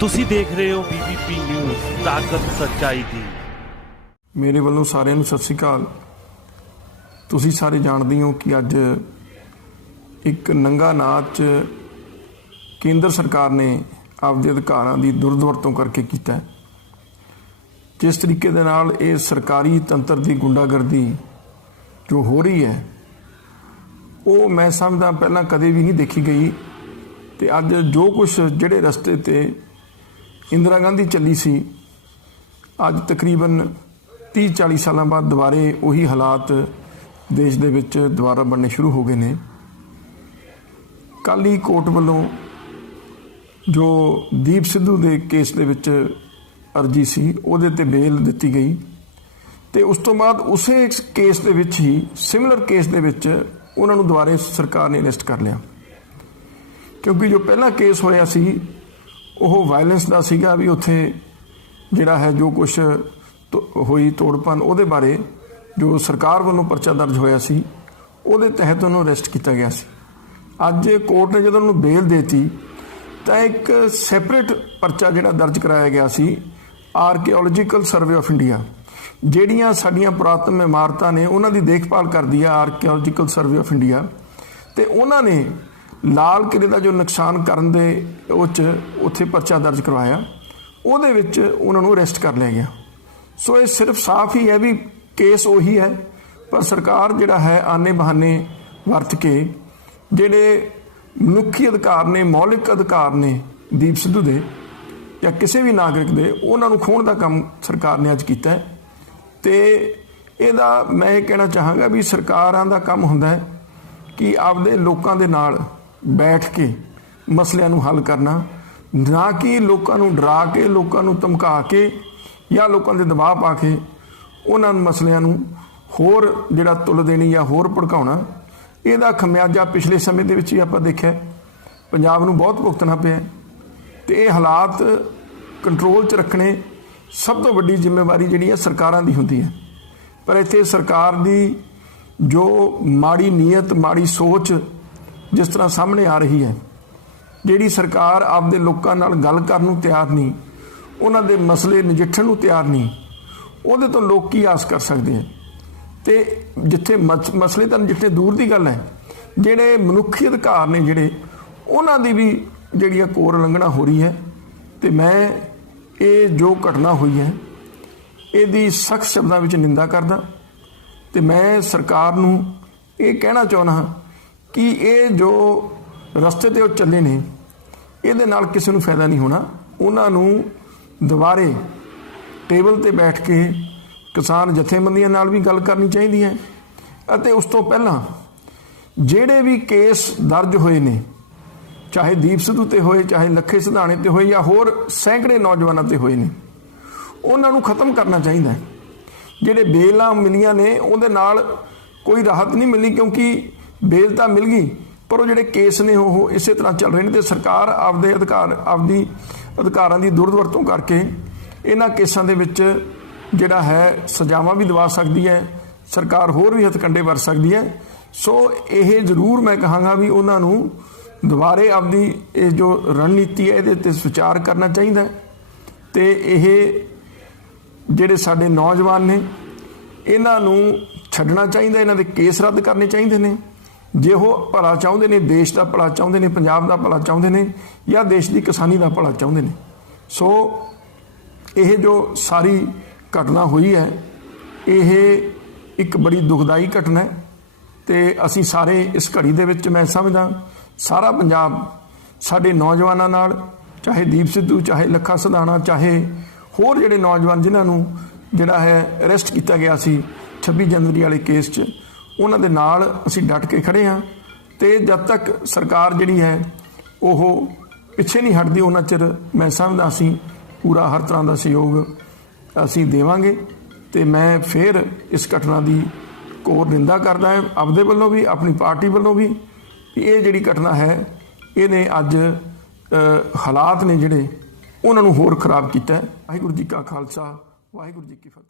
ਤੁਸੀਂ ਦੇਖ ਰਹੇ ਹੋ BBP ਨਿਊਜ਼ ਤਾਕਤ ਸੱਚਾਈ ਦੀ। ਮੇਰੇ ਵੱਲੋਂ ਸਾਰਿਆਂ ਨੂੰ ਸਤਿ ਸ਼੍ਰੀ ਅਕਾਲ। ਤੁਸੀਂ ਸਾਰੇ ਜਾਣਦੇ ਹੋ ਕਿ ਅੱਜ ਇੱਕ ਨੰਗਾ ਨਾਚ ਕੇਂਦਰ ਸਰਕਾਰ ਨੇ ਆਪਦੇ ਅਧਿਕਾਰਾਂ ਦੀ ਦੁਰਵਰਤੋਂ ਕਰਕੇ ਕੀਤਾ ਹੈ। ਜਿਸ ਤਰੀਕੇ ਦੇ ਨਾਲ ਇਹ ਸਰਕਾਰੀ ਤੰਤਰ ਦੀ ਗੁੰਡਾਗਰਦੀ ਜੋ ਹੋ ਰਹੀ ਹੈ ਉਹ ਮੈਂ ਸਮਝਦਾ ਪਹਿਲਾਂ ਕਦੇ ਵੀ ਨਹੀਂ ਦੇਖੀ ਗਈ। ਤੇ ਅੱਜ ਜੋ ਕੁਛ ਜਿਹੜੇ ਰਸਤੇ ਤੇ ਇੰਦਰਾ ਗਾਂਧੀ ਚੱਲੀ ਸੀ, ਅੱਜ ਤਕਰੀਬਨ 30-40 ਸਾਲਾਂ ਬਾਅਦ ਦੁਬਾਰੇ ਉਹੀ ਹਾਲਾਤ ਦੇਸ਼ ਦੇ ਵਿੱਚ ਦੁਬਾਰਾ ਬਣਨੇ ਸ਼ੁਰੂ ਹੋ ਗਏ ਨੇ। ਕੱਲ੍ਹ ਹੀ ਕੋਰਟ ਵੱਲੋਂ ਜੋ ਦੀਪ ਸਿੱਧੂ ਦੇ ਕੇਸ ਦੇ ਵਿੱਚ ਅਰਜੀ ਸੀ ਉਹਦੇ ਤੇ ਬੇਲ ਦਿੱਤੀ ਗਈ ਤੇ ਉਸ ਤੋਂ ਬਾਅਦ ਉਸੇ ਕੇਸ ਦੇ ਵਿੱਚ ਹੀ ਸਿਮਿਲਰ ਕੇਸ ਦੇ ਵਿੱਚ ਉਹਨਾਂ ਨੂੰ ਦੁਬਾਰੇ ਸਰਕਾਰ ਨੇ ਅਰੈਸਟ ਕਰ ਲਿਆ, ਕਿਉਂਕਿ ਜੋ ਪਹਿਲਾ ਕੇਸ ਹੋਇਆ ਸੀ ਉਹ ਵਾਇਲੈਂਸ ਦਾ ਸੀਗਾ ਵੀ ਉੱਥੇ ਜਿਹੜਾ ਹੈ ਜੋ ਕੁਛ ਹੋਈ ਤੋੜਪਨ ਉਹਦੇ ਬਾਰੇ ਜੋ ਸਰਕਾਰ ਵੱਲੋਂ ਪਰਚਾ ਦਰਜ ਹੋਇਆ ਸੀ ਉਹਦੇ ਤਹਿਤ ਉਹਨੂੰ ਅਰੈਸਟ ਕੀਤਾ ਗਿਆ ਸੀ। ਅੱਜ ਕੋਰਟ ਨੇ ਜਦੋਂ ਉਹਨੂੰ ਬੇਲ ਦੇਤੀ ਤਾਂ ਇੱਕ ਸੈਪਰੇਟ ਪਰਚਾ ਜਿਹੜਾ ਦਰਜ ਕਰਾਇਆ ਗਿਆ ਸੀ ਆਰਕੀਓਲੋਜੀਕਲ ਸਰਵੇ ਆਫ ਇੰਡੀਆ, ਜਿਹੜੀਆਂ ਸਾਡੀਆਂ ਪੁਰਾਤਨ ਇਮਾਰਤਾਂ ਨੇ ਉਹਨਾਂ ਦੀ ਦੇਖਭਾਲ ਕਰਦੀ ਆ ਆਰਕੀਓਲੋਜੀਕਲ ਸਰਵੇ ਆਫ ਇੰਡੀਆ, ਤੇ ਉਹਨਾਂ ਨੇ ਲਾਲ ਕਿਲੇ ਦਾ ਜੋ ਨੁਕਸਾਨ ਕਰਨ ਦੇ ਉਹ 'ਚ ਉੱਥੇ ਪਰਚਾ ਦਰਜ ਕਰਵਾਇਆ, ਉਹਦੇ ਵਿੱਚ ਉਹਨਾਂ ਨੂੰ ਅਰੈਸਟ ਕਰ ਲਿਆ ਗਿਆ। ਸੋ ਇਹ ਸਿਰਫ ਸਾਫ਼ ਹੀ ਹੈ ਵੀ ਕੇਸ ਉਹੀ ਹੈ, ਪਰ ਸਰਕਾਰ ਜਿਹੜਾ ਹੈ ਆਨੇ ਬਹਾਨੇ ਵਰਤ ਕੇ ਜਿਹੜੇ ਮਨੁੱਖੀ ਅਧਿਕਾਰ ਨੇ, ਮੌਲਿਕ ਅਧਿਕਾਰ ਨੇ ਦੀਪ ਸਿੱਧੂ ਦੇ ਜਾਂ ਕਿਸੇ ਵੀ ਨਾਗਰਿਕ ਦੇ, ਉਹਨਾਂ ਨੂੰ ਖੋਹਣ ਦਾ ਕੰਮ ਸਰਕਾਰ ਨੇ ਅੱਜ ਕੀਤਾ ਹੈ। ਤੇ ਇਹਦਾ ਮੈਂ ਇਹ ਕਹਿਣਾ ਚਾਹਾਂਗਾ ਵੀ ਸਰਕਾਰਾਂ ਦਾ ਕੰਮ ਹੁੰਦਾ ਹੈ ਕਿ ਆਪਦੇ ਲੋਕਾਂ ਦੇ ਨਾਲ ਬੈਠ ਕੇ ਮਸਲਿਆਂ ਨੂੰ ਹੱਲ ਕਰਨਾ, ਨਾ ਕਿ ਲੋਕਾਂ ਨੂੰ ਡਰਾ ਕੇ, ਲੋਕਾਂ ਨੂੰ ਧਮਕਾ ਕੇ ਜਾਂ ਲੋਕਾਂ ਦੇ ਦਬਾਅ ਪਾ ਕੇ ਉਹਨਾਂ ਨੂੰ ਮਸਲਿਆਂ ਨੂੰ ਹੋਰ ਜਿਹੜਾ ਤੁਲ ਦੇਣੀ ਜਾਂ ਹੋਰ ਭੜਕਾਉਣਾ। ਇਹਦਾ ਖਮਿਆਜਾ ਪਿਛਲੇ ਸਮੇਂ ਦੇ ਵਿੱਚ ਹੀ ਆਪਾਂ ਦੇਖਿਆ, ਪੰਜਾਬ ਨੂੰ ਬਹੁਤ ਭੁਗਤਣਾ ਪਿਆ। ਤੇ ਇਹ ਹਾਲਾਤ ਕੰਟਰੋਲ 'ਚ ਰੱਖਣੇ ਸਭ ਤੋਂ ਵੱਡੀ ਜ਼ਿੰਮੇਵਾਰੀ ਜਿਹੜੀ ਹੈ ਸਰਕਾਰਾਂ ਦੀ ਹੁੰਦੀ ਹੈ। ਪਰ ਇੱਥੇ ਸਰਕਾਰ ਦੀ ਜੋ ਮਾੜੀ ਨੀਅਤ, ਮਾੜੀ ਸੋਚ ਜਿਸ ਤਰ੍ਹਾਂ ਸਾਹਮਣੇ ਆ ਰਹੀ ਹੈ, ਜਿਹੜੀ ਸਰਕਾਰ ਆਪਦੇ ਲੋਕਾਂ ਨਾਲ ਗੱਲ ਕਰਨ ਨੂੰ ਤਿਆਰ ਨਹੀਂ, ਉਹਨਾਂ ਦੇ ਮਸਲੇ ਨਜਿੱਠਣ ਨੂੰ ਤਿਆਰ ਨਹੀਂ, ਉਹਦੇ ਤੋਂ ਲੋਕ ਕੀ ਆਸ ਕਰ ਸਕਦੇ ਹੈ। ਤੇ ਜਿੱਥੇ ਮਸਲੇ ਤਾਂ ਨਜਿੱਠੇ ਦੂਰ ਦੀ ਗੱਲ ਹੈ, ਜਿਹੜੇ ਮਨੁੱਖੀ ਅਧਿਕਾਰ ਨੇ ਜਿਹੜੇ ਉਹਨਾਂ ਦੀ ਵੀ ਜਿਹੜੀ ਕੋਰ ਉਲੰਘਣਾ ਹੋ ਰਹੀ ਹੈ। ਤੇ ਮੈਂ ਇਹ ਜੋ ਘਟਨਾ ਹੋਈ ਹੈ ਇਹਦੀ ਸਖਤ ਸ਼ਬਦਾਂ ਵਿੱਚ ਨਿੰਦਾ ਕਰਦਾ ਤੇ ਮੈਂ ਸਰਕਾਰ ਨੂੰ ਇਹ ਕਹਿਣਾ ਚਾਹੁੰਦਾ ਕਿ ਇਹ ਜੋ ਰਸਤੇ ਤੇ ਉਹ ਚੱਲੇ ਨੇ ਇਹਦੇ ਨਾਲ ਕਿਸੇ ਨੂੰ ਫਾਇਦਾ ਨਹੀਂ ਹੋਣਾ। ਉਹਨਾਂ ਨੂੰ ਦੁਬਾਰੇ ਟੇਬਲ ਤੇ ਬੈਠ ਕੇ ਕਿਸਾਨ ਜਥੇਬੰਦੀਆਂ ਨਾਲ ਵੀ ਗੱਲ ਕਰਨੀ ਚਾਹੀਦੀ ਹੈ, ਅਤੇ ਉਸ ਤੋਂ ਪਹਿਲਾਂ ਜਿਹੜੇ ਵੀ ਕੇਸ ਦਰਜ ਹੋਏ ਨੇ, ਚਾਹੇ ਦੀਪ ਸਿੱਧੂ ਤੇ ਹੋਏ, ਚਾਹੇ ਲੱਖੇ ਸਿਧਾਣੇ ਤੇ ਹੋਏ ਜਾਂ ਹੋਰ ਸੈਂਕੜੇ ਨੌਜਵਾਨਾਂ ਤੇ ਹੋਏ ਨੇ, ਉਹਨਾਂ ਨੂੰ ਖਤਮ ਕਰਨਾ ਚਾਹੀਦਾ ਹੈ। ਜਿਹੜੇ ਬੇਲਾਂ ਮਿਲੀਆਂ ਨੇ ਉਹਦੇ ਨਾਲ ਕੋਈ ਰਾਹਤ ਨਹੀਂ ਮਿਲੀ, ਕਿਉਂਕਿ ਬੇਲ ਤਾਂ ਮਿਲ ਗਈ ਪਰ ਉਹ ਜਿਹੜੇ ਕੇਸ ਨੇ ਉਹ ਇਸੇ ਤਰ੍ਹਾਂ ਚੱਲ ਰਹੇ ਨੇ। ਤੇ ਸਰਕਾਰ ਆਪਦੇ ਅਧਿਕਾਰਾਂ ਦੀ ਦੁਰਵਰਤੋਂ ਕਰਕੇ ਇਹਨਾਂ ਕੇਸਾਂ ਦੇ ਵਿੱਚ ਜਿਹੜਾ ਹੈ ਸਜ਼ਾਵਾਂ ਵੀ ਦਵਾ ਸਕਦੀ ਹੈ, ਸਰਕਾਰ ਹੋਰ ਵੀ ਹੱਥਕੰਡੇ ਵਰਤ ਸਕਦੀ ਹੈ। ਸੋ ਇਹ ਜ਼ਰੂਰ ਮੈਂ ਕਹਾਂਗਾ ਵੀ ਉਹਨਾਂ ਨੂੰ ਦੁਬਾਰੇ ਆਪਦੀ ਇਹ ਜੋ ਰਣਨੀਤੀ ਹੈ ਇਹਦੇ 'ਤੇ ਵਿਚਾਰ ਕਰਨਾ ਚਾਹੀਦਾ ਹੈ। ਤੇ ਇਹ ਜਿਹੜੇ ਸਾਡੇ ਨੌਜਵਾਨ ਨੇ ਇਹਨਾਂ ਨੂੰ ਛੱਡਣਾ ਚਾਹੀਦਾ, ਇਹਨਾਂ ਦੇ ਕੇਸ ਰੱਦ ਕਰਨੇ ਚਾਹੀਦੇ ਨੇ ਜੇ ਉਹ ਭਲਾ ਚਾਹੁੰਦੇ ਨੇ, ਦੇਸ਼ ਦਾ ਭਲਾ ਚਾਹੁੰਦੇ ਨੇ, ਪੰਜਾਬ ਦਾ ਭਲਾ ਚਾਹੁੰਦੇ ਨੇ ਜਾਂ ਦੇਸ਼ ਦੀ ਕਿਸਾਨੀ ਦਾ ਭਲਾ ਚਾਹੁੰਦੇ ਨੇ। ਸੋ ਇਹ ਜੋ ਸਾਰੀ ਘਟਨਾ ਹੋਈ ਹੈ ਇਹ ਇੱਕ ਬੜੀ ਦੁਖਦਾਈ ਘਟਨਾ ਹੈ। ਤੇ ਅਸੀਂ ਸਾਰੇ ਇਸ ਘੜੀ ਦੇ ਵਿੱਚ ਮੈਂ ਸਮਝਦਾ ਸਾਰਾ ਪੰਜਾਬ ਸਾਡੇ ਨੌਜਵਾਨਾਂ ਨਾਲ, ਚਾਹੇ ਦੀਪ ਸਿੱਧੂ, ਚਾਹੇ ਲੱਖਾ ਸਿਧਾਣਾ, ਚਾਹੇ ਹੋਰ ਜਿਹੜੇ ਨੌਜਵਾਨ ਜਿਨ੍ਹਾਂ ਨੂੰ ਜਿਹੜਾ ਹੈ ਅਰੈਸਟ ਕੀਤਾ ਗਿਆ ਸੀ 26 ਜਨਵਰੀ ਵਾਲੇ ਕੇਸ 'ਚ, ਉਹਨਾਂ ਦੇ ਨਾਲ ਅਸੀਂ ਡਟ ਕੇ ਖੜੇ ਹਾਂ। ਤੇ ਜਦ ਤੱਕ ਸਰਕਾਰ ਜਿਹੜੀ ਹੈ ਉਹ ਪਿੱਛੇ ਨਹੀਂ ਹਟਦੀ ਉਹਨਾਂ ਚਿਰ ਮੈਂ ਸਮਝਦਾ ਅਸੀਂ ਪੂਰਾ ਹਰ ਤਰ੍ਹਾਂ ਦਾ ਸਹਿਯੋਗ ਅਸੀਂ ਦੇਵਾਂਗੇ। ਤੇ ਮੈਂ ਫਿਰ ਇਸ ਘਟਨਾ ਦੀ ਘੋਰ ਨਿੰਦਾ ਕਰਦਾ ਹਾਂ ਆਪਦੇ ਵੱਲੋਂ ਵੀ, ਆਪਣੀ ਪਾਰਟੀ ਵੱਲੋਂ ਵੀ। ਇਹ ਜਿਹੜੀ ਘਟਨਾ ਹੈ ਇਹਨੇ ਅੱਜ ਹਾਲਾਤ ਨੇ ਜਿਹੜੇ ਉਹਨਾਂ ਨੂੰ ਹੋਰ ਖਰਾਬ ਕੀਤਾ ਹੈ। ਵਾਹਿਗੁਰੂ ਜੀ ਕਾ ਖਾਲਸਾ, ਵਾਹਿਗੁਰੂ ਜੀ ਕੀ ਫਤਿਹ।